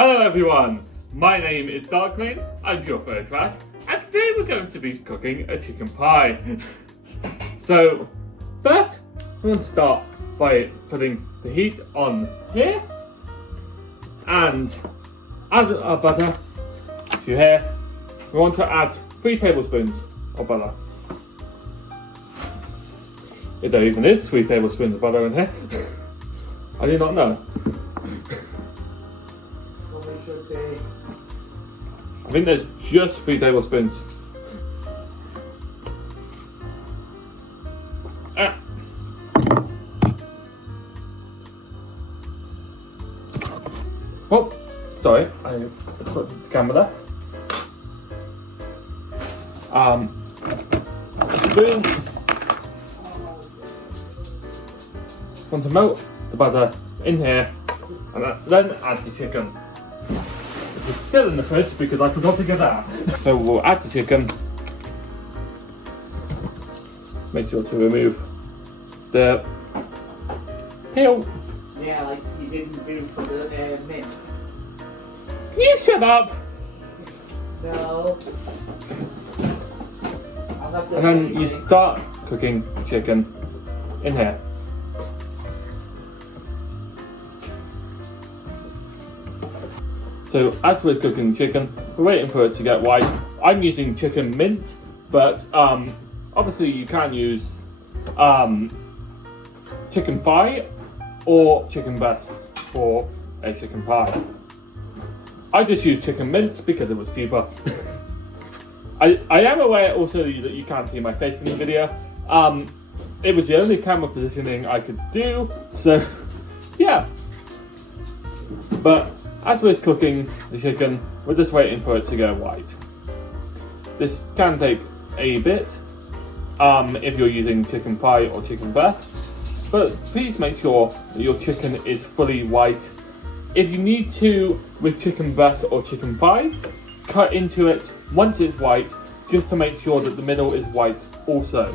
Hello everyone, my name is Darkmane, I'm your Furry, and today we're going to be cooking a chicken pie. So, first, we're going to start by putting the heat on here, and add our butter to here. We want to add 3 tablespoons of butter. If there even is 3 tablespoons of butter in here, I do not know. I think there's just 3 tablespoons. Oh, sorry, I flipped the camera there. Spoon. Want to melt the butter in here, and then add the chicken. It's still in the fridge because I forgot to get that. So we'll add the chicken. Make sure to remove the peel. Yeah, like you didn't do for the mint. You shut up! No. I'll have to. And then you start cooking the chicken in here. So as we're cooking the chicken, we're waiting for it to get white. I'm using chicken mince, but obviously you can use chicken thigh or chicken breast for a chicken pie. I just used chicken mince because it was cheaper. I am aware also that you can't see my face in the video. It was the only camera positioning I could do, so yeah. But as we're cooking the chicken, we're just waiting for it to go white. This can take a bit if you're using chicken thigh or chicken breast, but please make sure that your chicken is fully white. If you need to, with chicken breast or chicken thigh, cut into it once it's white, just to make sure that the middle is white also,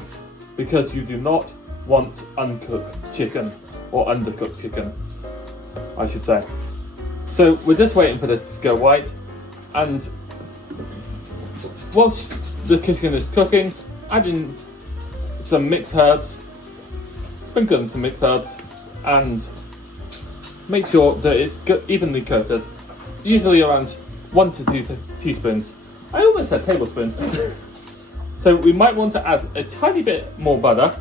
because you do not want uncooked chicken, or undercooked chicken, I should say. So we're just waiting for this to go white, and whilst the chicken is cooking, add in some mixed herbs, sprinkle in some mixed herbs, and make sure that it's evenly coated, usually around 1 to 2 teaspoons. I almost said tablespoon. So we might want to add a tiny bit more butter,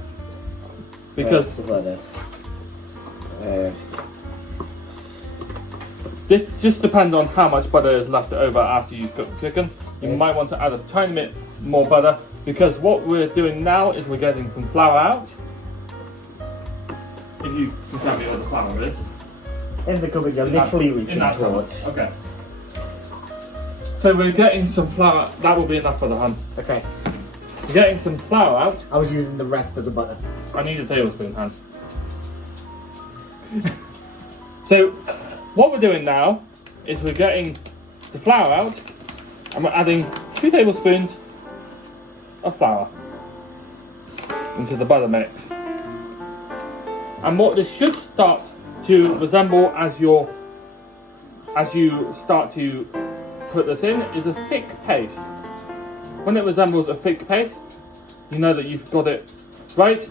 because this just depends on how much butter is left over after you've cooked the chicken. You might want to add a tiny bit more butter, because what we're doing now is we're getting some flour out. If you can tell me what the flour is. In the cupboard, you're literally reaching towards. Okay. So we're getting some flour. That will be enough for the hun. Okay. We're getting some flour out. I was using the rest of the butter. I need a tablespoon, hun. So what we're doing now is we're getting the flour out, and we're adding 2 tablespoons of flour into the butter mix. And what this should start to resemble as you start to put this in is a thick paste. When it resembles a thick paste, you know that you've got it right.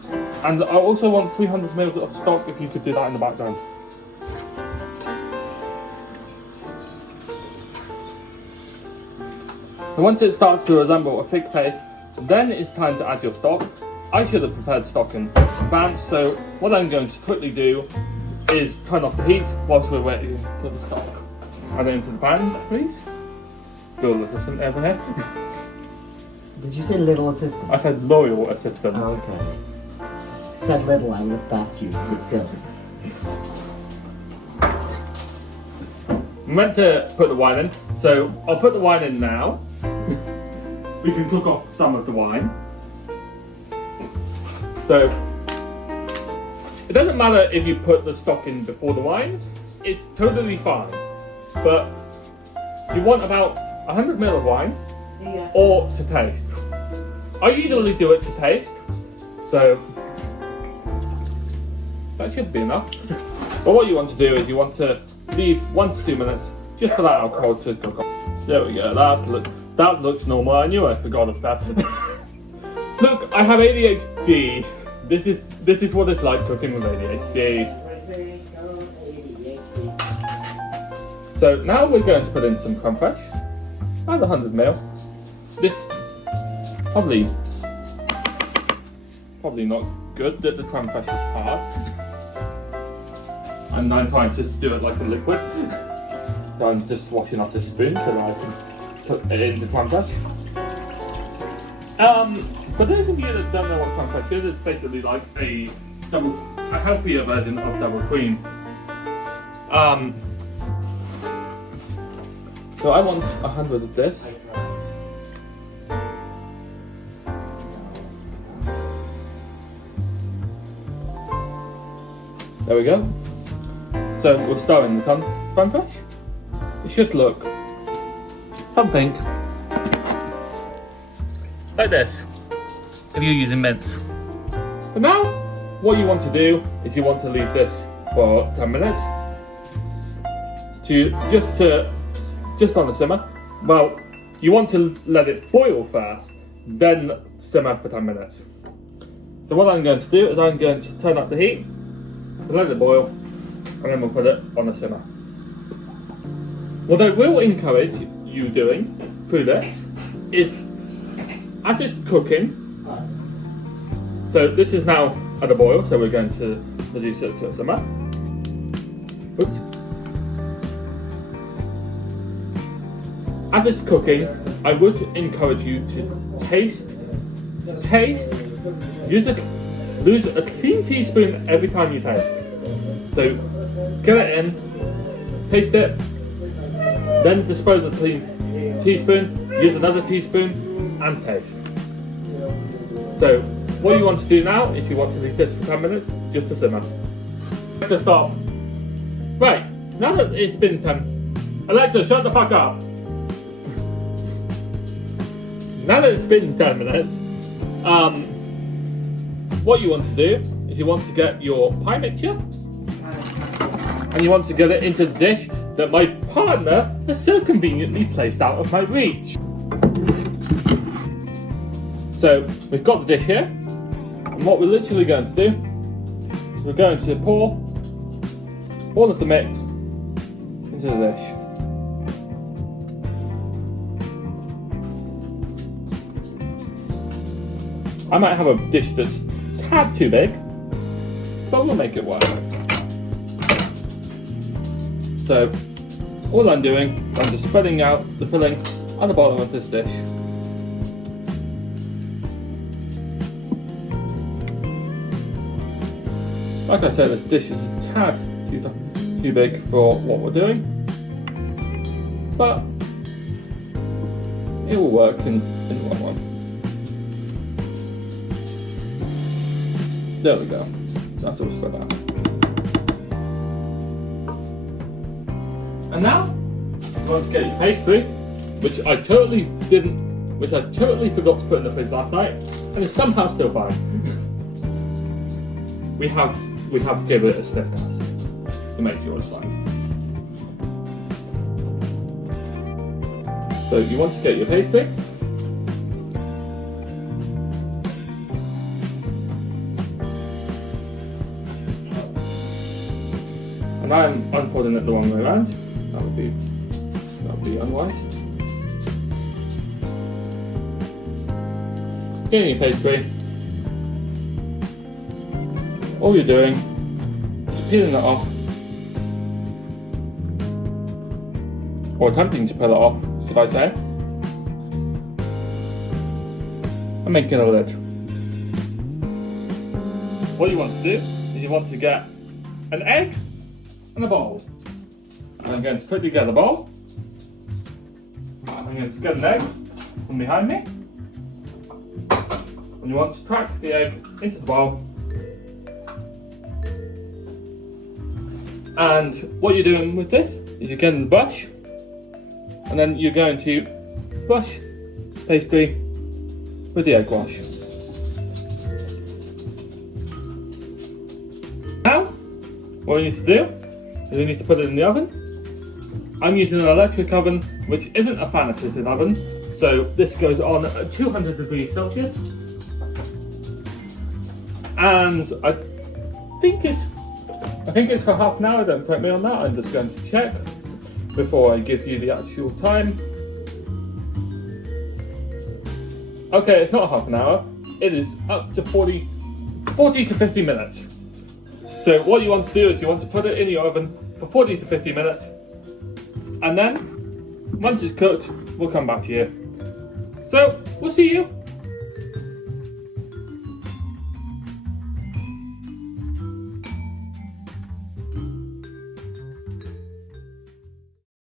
And I also want 300 ml of stock, if you could do that in the background. And once it starts to resemble a thick paste, then it's time to add your stock. I should have prepared stock in advance, so what I'm going to quickly do is turn off the heat whilst we're waiting for the stock. Add it into the pan, please. Good assistant over here. Did you say little assistant? I said loyal assistant. Okay. You said little, I would have backed you, but still. I'm meant to put the wine in, so I'll put the wine in now. We can cook off some of the wine. So, it doesn't matter if you put the stock in before the wine, it's totally fine. But you want about 100 ml of wine, or to taste. I usually do it to taste, so that should be enough. But what you want to do is you want to leave 1 to 2 minutes just for that alcohol to cook off. There we go, that looks normal. I knew I forgot a step. Look, I have ADHD. This is what it's like cooking with ADHD. So now we're going to put in some creme fraiche, about 100 ml. This probably not good that the creme fraiche is hard. And I'm trying to do it like a liquid. So I'm just washing off the spoon so that I can put it into creme fraiche. For those of you that don't know what creme fraiche is, it's basically like a healthier version of double cream. So I want 100 of this. There we go. So we're stirring the creme fraiche. It should look something like this if you're using mince. But now, what you want to do is you want to leave this for 10 minutes just on the simmer. Well, you want to let it boil first, then simmer for 10 minutes. So what I'm going to do is I'm going to turn up the heat, let it boil, and then we'll put it on the simmer. What I will encourage you doing through this is, as it's cooking, so this is now at a boil, so we're going to reduce it to a simmer. Oops. As it's cooking, I would encourage you to taste, use a clean teaspoon every time you taste. So get it in, taste it, then dispose of the clean teaspoon, use another teaspoon, and taste. So what you want to do now is you want to leave this for 10 minutes, just to simmer. Alexa, stop. Right, now that it's been 10, Alexa, shut the fuck up. Now that it's been 10 minutes, what you want to do is you want to get your pie mixture and you want to get it into the dish that my partner has so conveniently placed out of my reach. So we've got the dish here, and what we're literally going to do is we're going to pour all of the mix into the dish. I might have a dish that's a tad too big, but we'll make it work. So, all I'm doing, I'm just spreading out the filling on the bottom of this dish. Like I said, this dish is a tad too big for what we're doing, but it will work in the long run. There we go. That's all spread out. And now, you want to get your pastry, which I totally forgot to put in the fridge last night, and it's somehow still fine. we have to give it a sniff test to make sure it's fine. So you want to get your pastry. And I'm unfolding it the wrong way around. That would be unwise. Getting your pastry. All you're doing is peeling it off, or attempting to peel it off, should I say, and making a lid. What you want to do is you want to get an egg and a bowl. And I'm going to quickly get the bowl. I'm going to get an egg from behind me. And you want to crack the egg into the bowl. And what you're doing with this is you're getting the brush, and then you're going to brush pastry with the egg wash. Now, what we need to do is we need to put it in the oven I'm using an electric oven, which isn't a fan assisted oven, so this goes on at 200 degrees Celsius. And I think it's for half an hour, don't quote me on that, I'm just going to check before I give you the actual time. Okay, it's not half an hour, it is up to 40 to 50 minutes. So what you want to do is you want to put it in your oven for 40 to 50 minutes, and then once it's cooked, we'll come back to you. So we'll see you